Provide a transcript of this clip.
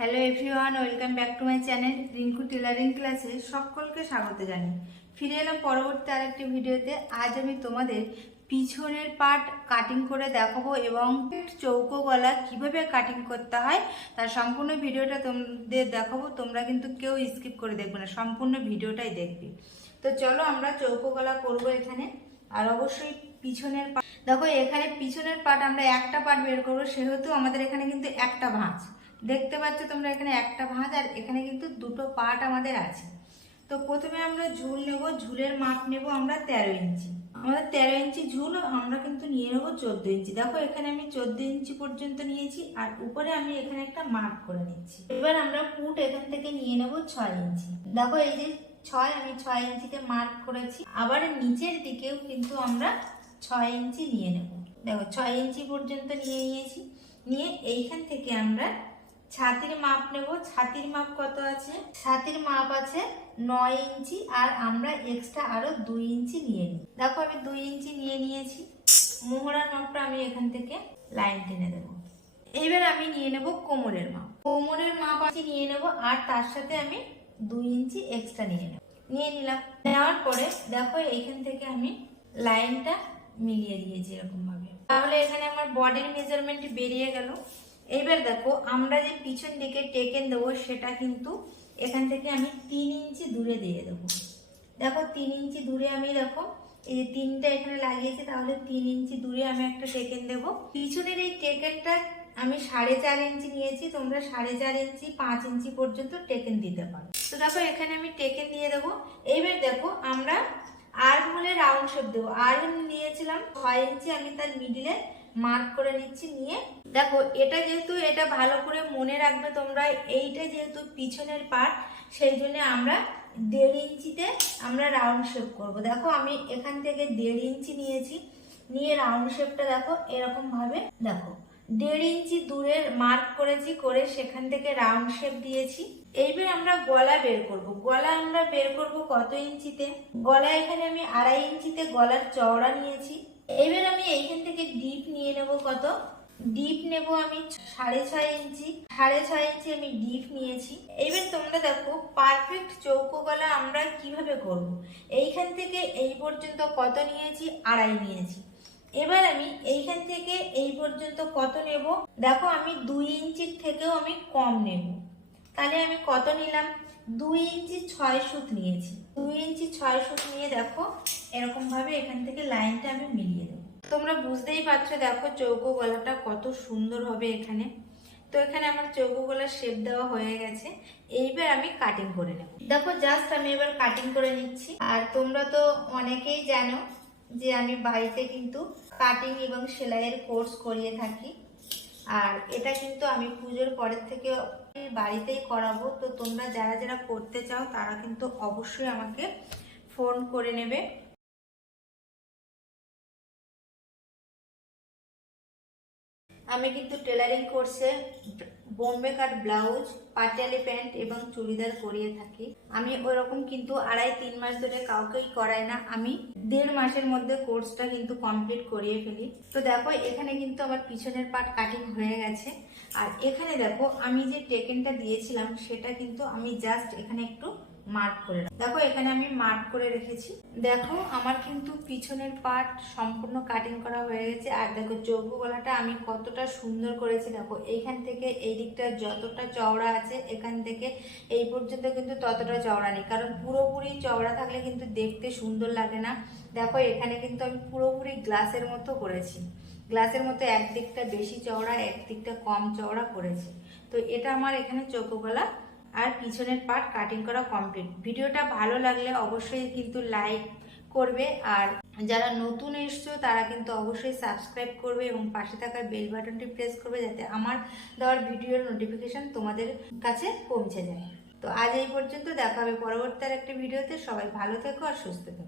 Hello everyone welcome back to my channel Rinku tailoring ক্লাসে সকলকে স্বাগত জানাই ফিরে এলাম পরবর্তী আরেকটি ভিডিওতে। আজ আমি তোমাদের পিছনের পার্ট কাটিং করে দেখাবো এবং চৌকো গলা কীভাবে কাটিং করতে হয়, তার সম্পূর্ণ ভিডিওটা তোমাদের দেখাবো। তোমরা কিন্তু কেউ স্কিপ করে দেখবে না, সম্পূর্ণ ভিডিওটাই দেখবে। তো চলো আমরা চৌকো গলা করব এখানে। আর অবশ্যই পিছনের দেখো, এখানে পিছনের পার্ট আমরা একটা পার্ট বের করব, সেহেতু আমাদের এখানে কিন্তু একটা ভাঁজ। দেখতে পাচ্ছ তোমরা এখানে একটা ভাঁজ আর এখানে কিন্তু দুটো পার্ট আমাদের আছে। তো প্রথমে আমরা ঝুল নেব, ঝুলের মাপ নেব আমরা তেরো ইঞ্চি। আমাদের তেরো ইঞ্চি ঝুল, আমরা কিন্তু নিয়ে নেব চোদ্দ ইঞ্চি। দেখো এখানে আমি চোদ্দ ইঞ্চি পর্যন্ত নিয়েছি আর উপরে আমি এখানে একটা মার্ক করে নিচ্ছি। এবার আমরা পুট এখান থেকে নিয়ে নেব ছয় ইঞ্চি। দেখো এই যে ছয়, আমি ছয় ইঞ্চিতে মার্ক করেছি। আবার নিচের দিকেও কিন্তু আমরা ছয় ইঞ্চি নিয়ে নেব। দেখো ছয় ইঞ্চি পর্যন্ত নিয়ে নিয়েছি। নিয়ে এইখান থেকে আমরা ছাতির মাপ নেব। ছাতির মাপ কত আছে? ছাতির মাপ আছে নয় ইঞ্চি আর আমরা এক্সট্রা আরও দুই ইঞ্চি নিয়ে নিই। দেখো আমি দুই ইঞ্চি নিয়ে নিয়েছি। মোহরার মাপটা আমি এখান থেকে লাইন টেনে দেবো। এবার আমি নিয়ে নেব কোমরের মাপ। কোমরের মাপ আছে নিয়ে নেব আর তার সাথে আমি দুই ইঞ্চি এক্সট্রা নিয়ে নেব। নিয়ে নিলাম। নেওয়ার পরে দেখো এইখান থেকে আমি লাইনটা মিলিয়ে দিয়েছি এরকম ভাবে তাহলে এখানে আমার বডির মেজারমেন্ট বেরিয়ে গেল। এইবার দেখো, আমরা যে পিছন দিকে টেকেন দেবো, সেটা কিন্তু এখান থেকে আমি তিন ইঞ্চি দূরে দিয়ে দেবো। দেখো, তিন ইঞ্চি দূরে আমি দেখো, এই যে তিনটা এখানে লাগিয়েছি, তাহলে তিন ইঞ্চি দূরে আমি একটা টেকেন দেবো। পিছনের এই টেকেনটা আমি সাড়ে চার ইঞ্চি নিয়েছি, তোমরা সাড়ে চার ইঞ্চি, পাঁচ ইঞ্চি পর্যন্ত টেকেন দিতে পারো। তো দেখো, এখানে আমি টেকেন দিয়ে দেবো। এইবার দেখো, আমরা আর্ম হলে রাউন্ড শেপ দেবো। আর্ম নিয়েছিলাম ছয় ইঞ্চি, আমি তার মিডিলে মার্ক করে নিচ্ছি, নিয়ে দেখো, এটা যেহেতু এটা ভালো করে মনে রাখবে তোমরা, এইটা যেহেতু পিছনের পার্ট সেই জন্য আমরা দেড় ইঞ্চিতে আমরা রাউন্ড শেপ করব। দেখো, আমি এখান থেকে দেড় ইঞ্চি নিয়েছি, নিয়ে রাউন্ড শেপটা দেখো, এরকম ভাবে দেখো। দেড় ইঞ্চি দূরের মার্ক করেছি, করে সেখান থেকে রাউন্ড শেপ দিয়েছি। এইবার আমরা গলা বের করব। গলা আমরা বের করব কত ইঞ্চিতে? গলা এখানে আমি আড়াই ইঞ্চিতে গলার চওড়া নিয়েছি। এবার আমি এইখান থেকে ডিপ নিয়ে নেব কত? ডিপ নেব আমি সাড়ে ছয় ইঞ্চি। সাড়ে ছয় ইঞ্চি আমি ডিপ নিয়েছি। এবার তোমরা দেখো পারফেক্ট চৌকো গলা আমরা কীভাবে করব। এইখান থেকে এই পর্যন্ত কত নিয়েছি? আড়াই নিয়েছি। এবার আমি এইখান থেকে এই পর্যন্ত কত নেব? দেখো, আমি দুই ইঞ্চির থেকেও আমি কম নেব। তাহলে আমি কত নিলাম? দুই ইঞ্চি ছয় সুত নিয়েছি। দুই ইঞ্চি ছয় সুত নিয়ে দেখো এরকম ভাবে এখান থেকে লাইনটা আমি দেবো তোমরা বুঝতেই পারছ, দেখো চৌকো গলাটা কত সুন্দর হবে এখানে। তো এখানে আমার চৌকো গলার শেপ দেওয়া হয়ে গেছে। এইবার আমি কাটিং করে নেব। দেখো জাস্ট আমি এবার কাটিং করে নিচ্ছি। আর তোমরা তো অনেকেই জানো যে আমি বাড়িতে কিন্তু কাটিং এবং সেলাইয়ের কোর্স করিয়ে থাকি। আর এটা কিন্তু আমি পুজোর পরের থেকে বাড়িতেই করাবো। তো তোমরা যারা যারা করতে চাও, তারা কিন্তু অবশ্যই আমাকে ফোন করে নেবে। আমি কিন্তু টেলারিং কোর্সে Bombay cut blouse, Patiala pant এবং চুড়িদার করিয়ে থাকি। আমি ওরকম কিন্তু আড়াই তিন মাস ধরে কাউকেই করাই না। আমি দেড় মাসের মধ্যে কোর্সটা কিন্তু কমপ্লিট করিয়ে ফেলি। তো দেখো, এখানে কিন্তু আমার পিছনের পার্ট কাটিং হয়ে গেছে। আর এখানে দেখো, আমি যে টেকেনটা দিয়েছিলাম, সেটা কিন্তু আমি জাস্ট এখানে একটু মার্ক করে দেখো, এখানে আমি মার্ক করে রেখেছি। দেখো, আমার কিন্তু পিছনের পার্ট সম্পূর্ণ কাটিং করা হয়ে গেছে। আর দেখো চৌকো গলাটা আমি কতটা সুন্দর করেছি। দেখো এইখান থেকে এই দিকটা যতটা চওড়া আছে, এখান থেকে এই পর্যন্ত কিন্তু ততটা চওড়া নেই। কারণ পুরোপুরি চওড়া থাকলে কিন্তু দেখতে সুন্দর লাগে না। দেখো, এখানে কিন্তু আমি পুরোপুরি গ্লাসের মতো করেছি। গ্লাসের মতো একদিকটা বেশি চওড়া, একদিকটা কম চওড়া করেছি। তো এটা আমার এখানে চৌকো গলা আর পিছনের পার্ট কাটিং করা কমপ্লিট ভিডিওটা ভালো লাগলে অবশ্যই কিন্তু লাইক করবে আর যারা নতুন এসছো, তারা কিন্তু অবশ্যই সাবস্ক্রাইব করবে এবং পাশে থাকার বেল বাটনটি প্রেস করবে যাতে আমার দেওয়ার ভিডিওর নোটিফিকেশান তোমাদের কাছে পৌঁছে যায়। তো আজ এই পর্যন্ত, দেখা হবে পরবর্তী আর একটা ভিডিওতে সবাই ভালো থেকো আর সুস্থ থেকো।